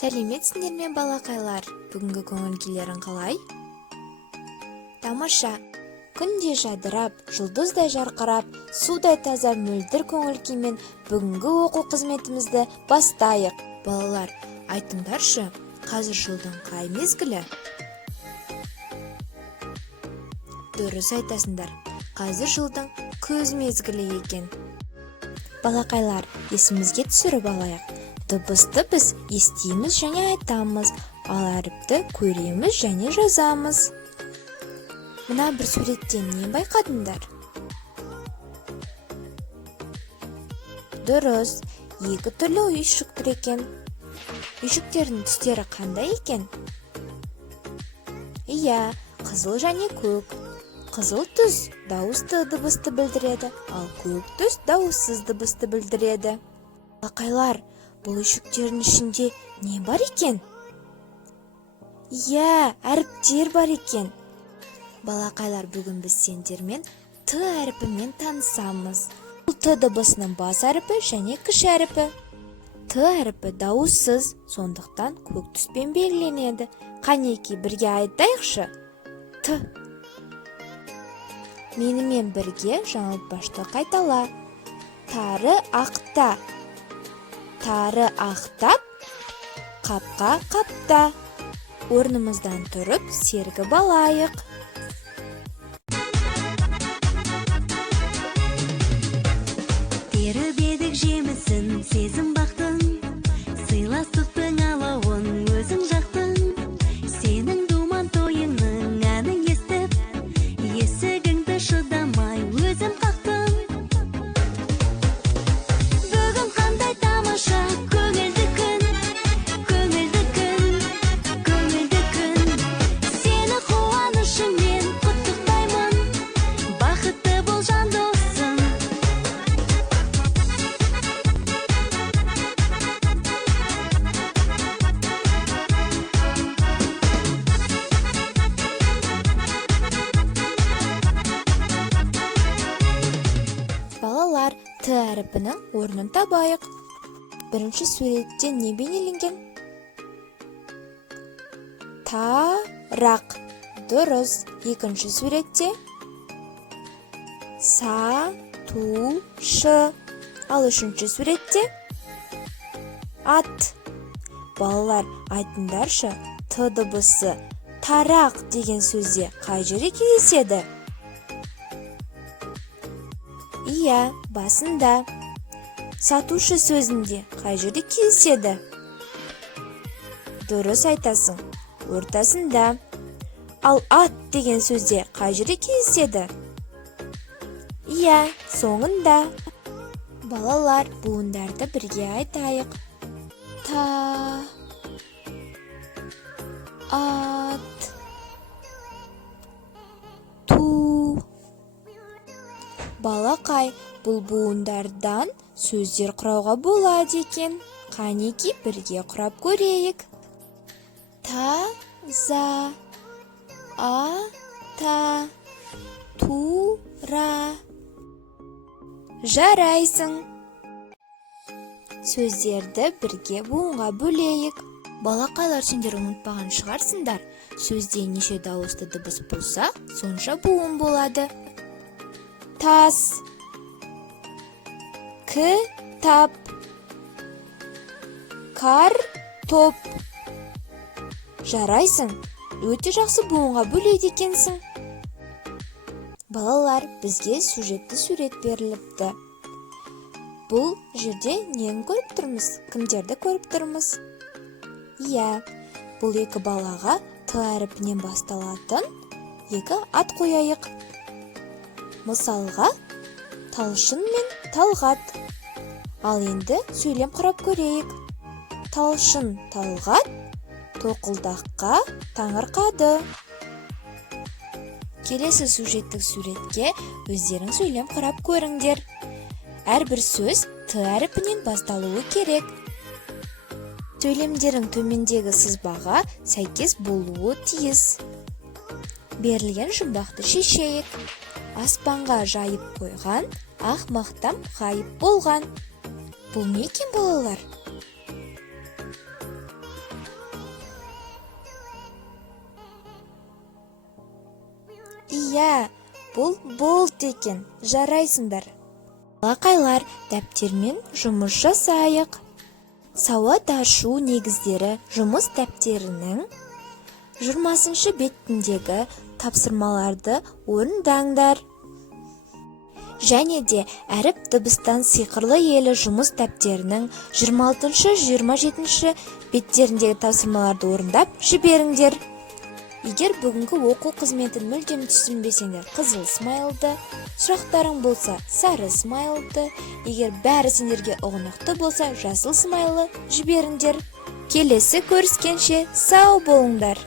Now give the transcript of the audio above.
Сәлеметсіңдер ме балақайлар? Бүгінгі көңіл күйлерің қалай? Тамаша. Күнде жадырап, жұлдыздай жарқырап, судай таза мөлдір көңіл күймен бүгінгі оқу қызметімізді бастайық. Балалар, айтыңдаршы, қазір жылдың қай мезгілі? Дұрыс айтасыңдар. Қазір жылдың күз мезгілі екен. Балақайлар, есімізге түсіріп алайық. Дыбысты біз естиміз және айтамыз, ал әріпті көреміз және жазамыз. Мына бір суреттен не байқадыңдар? Дұрыс, екі түрлі үйшік тұр екен. Үйшіктердің түстері қандай екен? Иә, қызыл және көк. Қызыл түс дауысты дыбысты білдіреді, ал көк түс дауыссыз дыбысты білдіреді. Балақайлар, бұл үйшіктердің ішінде не бар екен? Иә, әріптер бар екен. Балақайлар, бүгін біз сендермен Т әріпімен танысамыз. Бұл Т дыбысының бас әріпі және кіші әріпі. Т әріпі дауыссыз, сондықтан көк түспен белгіленеді. Қанеки, бірге айтайықшы. Т. Менімен бірге жаңылтпашты қайтала. Тары ақта. Тары ақтап, қапқа қапта. Орнымыздан тұрып, сергіп алайық. Теріп едік жемісін, сезім бақтың, сыйластықтың алауын өзің жақтың. Сенің думан тойыңның әнін естіп, есігіңді шыдамай өзім қақтым. Бүгін қандай тамаша, көңілді күн, көңілді күн, көңілді күн. Сені қуанышыңмен құттықтаймын, бақытты бол жан досым. Балалар, Т әріпінің орнын табайық. Бірінші суретте не бейнеленген? Тарақ. Дұрыс. Екінші суретте? Сатушы. Ал үшінші суретте? Ат. Балалар, айтыңдаршы, Т дыбысы тарақ деген сөзде қай жерде кездеседі? Иә, басында. Сатушы сөзінде қай жерде кездеседі? Дұрыс айтасың, ортасында. Ал ат деген сөзде қай жерде кездеседі? Иә, соңында. Балалар, буындарды бірге айтайық. Та, ат, ту. Балақай, бұл буындардан сөздер құрауға болады екен. Қанеки, бірге құрап көрейік. Таза, ата, тура. Жарайсың. Сөздерді бірге буынға бөлейік. Балақайлар, сендер ұмытпаған шығарсыңдар. Сөзде неше дауысты дыбыс болса, сонша буын болады. Тас, кітап, картоп. Жарайсың, өте жақсы буынға бөлейді екенсің. Балалар, бізге сюжетті сурет беріліпті. Бұл жерде нені көріп тұрмыз? Кімдерді көріп тұрмыз? Иә, бұл екі балаға Т әріпінен басталатын екі ат қояйық. Мысалға, Талшын мен Талғат. Ал енді сөйлем құрап көрейік. Талшын Талғат тоқылдаққа таңырқады. Келесі сюжеттік суретке өздерің сөйлем құрап көріңдер. Әрбір сөз Т әріпінен басталуы керек. Сөйлемдерің төмендегі сызбаға сәйкес болуы тиіс. Берілген жұмбақты шешейік. Аспанға жайып қойған, ақ мақтам ғайып болған. Бұл не екен балалар? Иә, бұл болт екен, жарайсыңдар. Балақайлар, дәптермен жұмыс жасайық. Сауат ашу негіздері жұмыс дәптерінің 20 беттіндегі тапсырмаларды орындаңдар. Және де әріп дыбыстан сиқырлы елі жұмыс дәптерінің 26-27 беттеріндегі тапсырмаларды орындап жіберіңдер. Егер бүгінгі оқу қызметін мүлдем түсінбесеңдер, қызыл смайлды, сұрақтарың болса, сары смайлды, егер бәрі сендерге ұғынықты болса, жасыл смайлы жіберіңдер. Келесі көріскенше сау болыңдар.